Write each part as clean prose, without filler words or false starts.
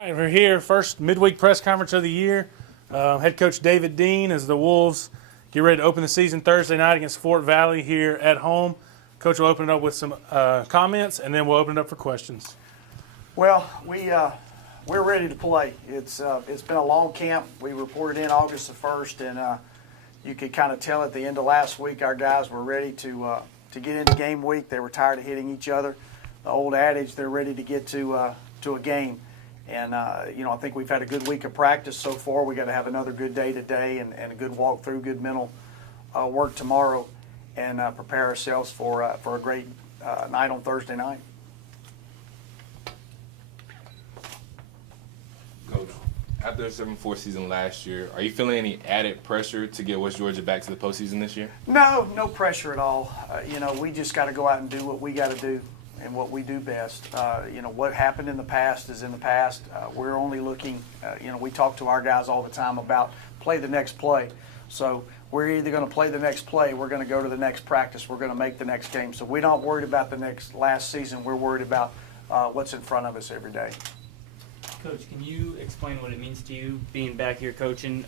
All right, we're here, first midweek press conference of the year. Head coach David Dean as the Wolves get ready to open the season Thursday night against Fort Valley here at home. Coach will open it up with some comments, and then we'll open it up for questions. Well, we're ready to play. It's been a long camp. We reported in August the 1st, and you could kind of tell at the end of last week our guys were ready to get into game week. They were tired of hitting each other. The old adage, they're ready to get to a game. And, I think we've had a good week of practice so far. We got to have another good day today and a good walkthrough, good mental work tomorrow, and prepare ourselves for a great night on Thursday night. Coach, after the 7-4 season last year, are you feeling any added pressure to get West Georgia back to the postseason this year? No pressure at all. We just got to go out and do what we got to do and what we do best. What happened in the past is in the past. We're only looking, we talk to our guys all the time about play the next play. So we're either going to play the next play, we're going to go to the next practice, we're going to make the next game. So we're not worried about the last season. We're worried about what's in front of us every day. Coach, can you explain what it means to you being back here coaching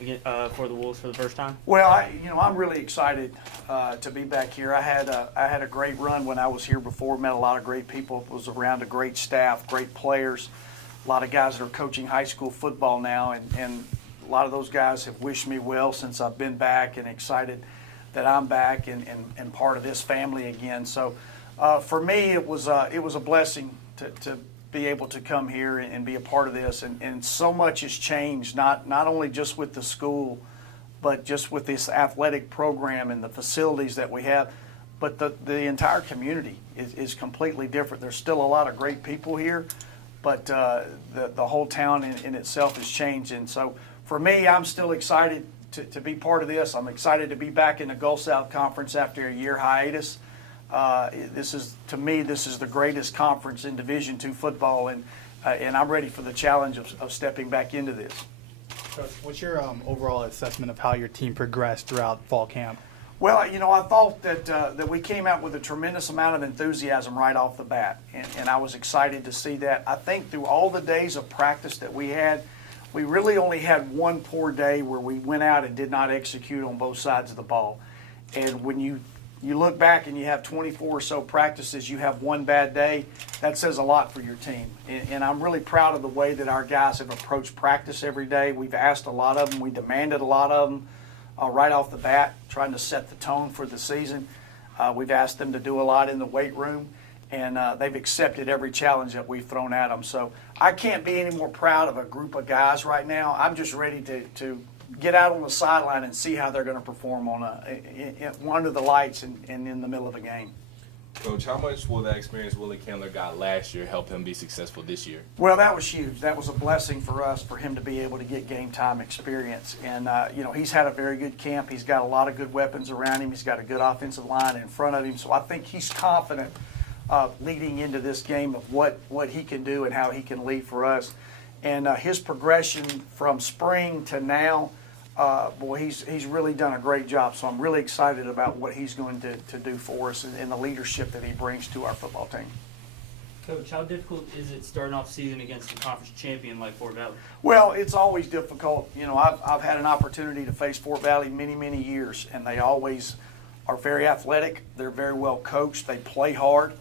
for the Wolves for the first time? Well, I'm really excited to be back here. I had a great run when I was here before. Met a lot of great people. Was around a great staff, great players. A lot of guys that are coaching high school football now, and a lot of those guys have wished me well since I've been back, and excited that I'm back and part of this family again. So for me, it was a blessing to be able to come here and be a part of this, and so much has changed, not only just with the school, but just with this athletic program and the facilities that we have, but the entire community is completely different. There's still a lot of great people here, but the whole town in itself has changed. And so for me, I'm still excited to be part of this. I'm excited to be back in the Gulf South Conference after a year hiatus. This is the greatest conference in Division II football, and I'm ready for the challenge of stepping back into this. Coach, what's your overall assessment of how your team progressed throughout fall camp? Well, I thought that we came out with a tremendous amount of enthusiasm right off the bat, and I was excited to see that. I think through all the days of practice that we had, we really only had one poor day where we went out and did not execute on both sides of the ball. And when you look back and you have 24 or so practices, you have one bad day, that says a lot for your team. And I'm really proud of the way that our guys have approached practice every day. We've asked a lot of them. We demanded a lot of them right off the bat, trying to set the tone for the season. We've asked them to do a lot in the weight room, and they've accepted every challenge that we've thrown at them. So I can't be any more proud of a group of guys right now. I'm just ready to get out on the sideline and see how they're going to perform under the lights and in the middle of a game. Coach, how much will that experience Willie Candler got last year help him be successful this year? Well, that was huge. That was a blessing for us, for him to be able to get game time experience. And, he's had a very good camp. He's got a lot of good weapons around him. He's got a good offensive line in front of him. So I think he's confident leading into this game of what he can do and how he can lead for us. And his progression from spring to now, he's really done a great job. So I'm really excited about what he's going to do for us and the leadership that he brings to our football team. Coach, how difficult is it starting off season against a conference champion like Fort Valley? Well, it's always difficult. I've had an opportunity to face Fort Valley many years, and they always are very athletic. They're very well coached. They play hard.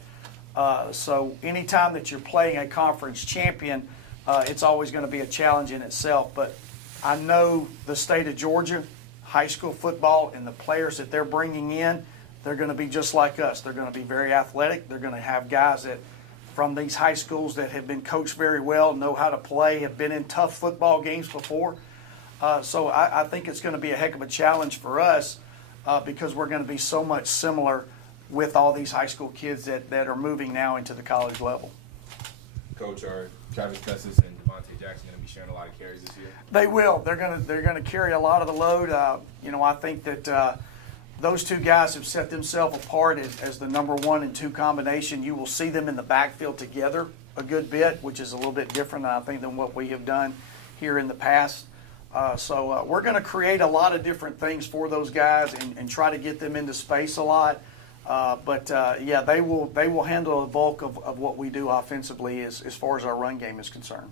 So anytime that you're playing a conference champion, it's always going to be a challenge in itself. But I know the state of Georgia, high school football, and the players that they're bringing in, they're going to be just like us. They're going to be very athletic. They're going to have guys that from these high schools that have been coached very well, know how to play, have been in tough football games before. So I think it's going to be a heck of a challenge for us because we're going to be so much similar with all these high school kids that are moving now into the college level. Coach, are Travis Custis and Devontae Jackson going to be sharing a lot of carries this year? They will. They're going to carry a lot of the load. I think that those two guys have set themselves apart as the number 1 and 2 combination. You will see them in the backfield together a good bit, which is a little bit different, I think, than what we have done here in the past. So we're going to create a lot of different things for those guys and try to get them into space a lot. They will handle the bulk of what we do offensively as far as our run game is concerned.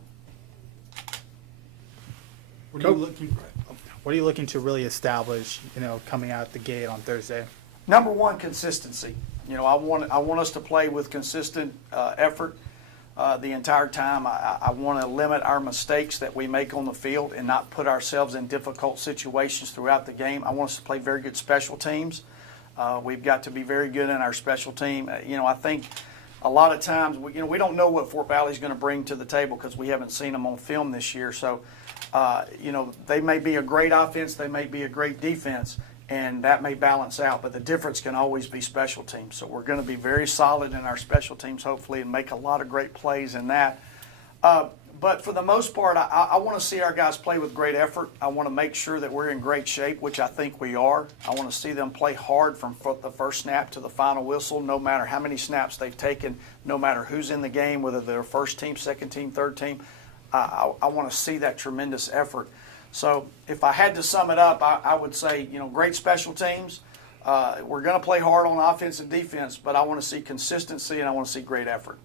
What are you looking to really establish, coming out the gate on Thursday? Number one, consistency. I want us to play with consistent effort the entire time. I want to limit our mistakes that we make on the field and not put ourselves in difficult situations throughout the game. I want us to play very good special teams. We've got to be very good in our special team. I think a lot of times we don't know what Fort Valley's going to bring to the table because we haven't seen them on film this year. So, they may be a great offense, they may be a great defense, and that may balance out. But the difference can always be special teams. So we're going to be very solid in our special teams, hopefully, and make a lot of great plays in that. But for the most part, I want to see our guys play with great effort. I want to make sure that we're in great shape, which I think we are. I want to see them play hard from the first snap to the final whistle, no matter how many snaps they've taken, no matter who's in the game, whether they're first team, second team, third team. I want to see that tremendous effort. So if I had to sum it up, I would say, great special teams. We're going to play hard on offense and defense, but I want to see consistency and I want to see great effort.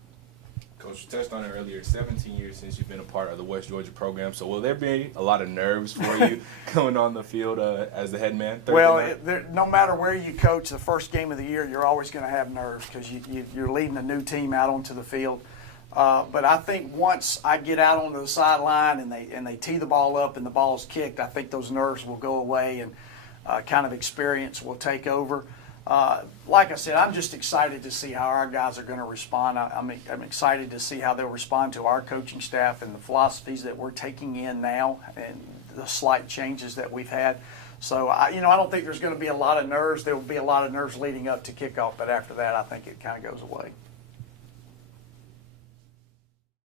Coach, you touched on it earlier, 17 years since you've been a part of the West Georgia program. So will there be a lot of nerves for you going on the field as the head man? Well, no matter where you coach, the first game of the year, you're always going to have nerves because you're leading a new team out onto the field. But I think once I get out onto the sideline and they tee the ball up and the ball's kicked, I think those nerves will go away and kind of experience will take over. Like I said, I'm just excited to see how our guys are going to respond. I'm excited to see how they'll respond to our coaching staff and the philosophies that we're taking in now and the slight changes that we've had. So, I don't think there's going to be a lot of nerves. There will be a lot of nerves leading up to kickoff, but after that, I think it kind of goes away.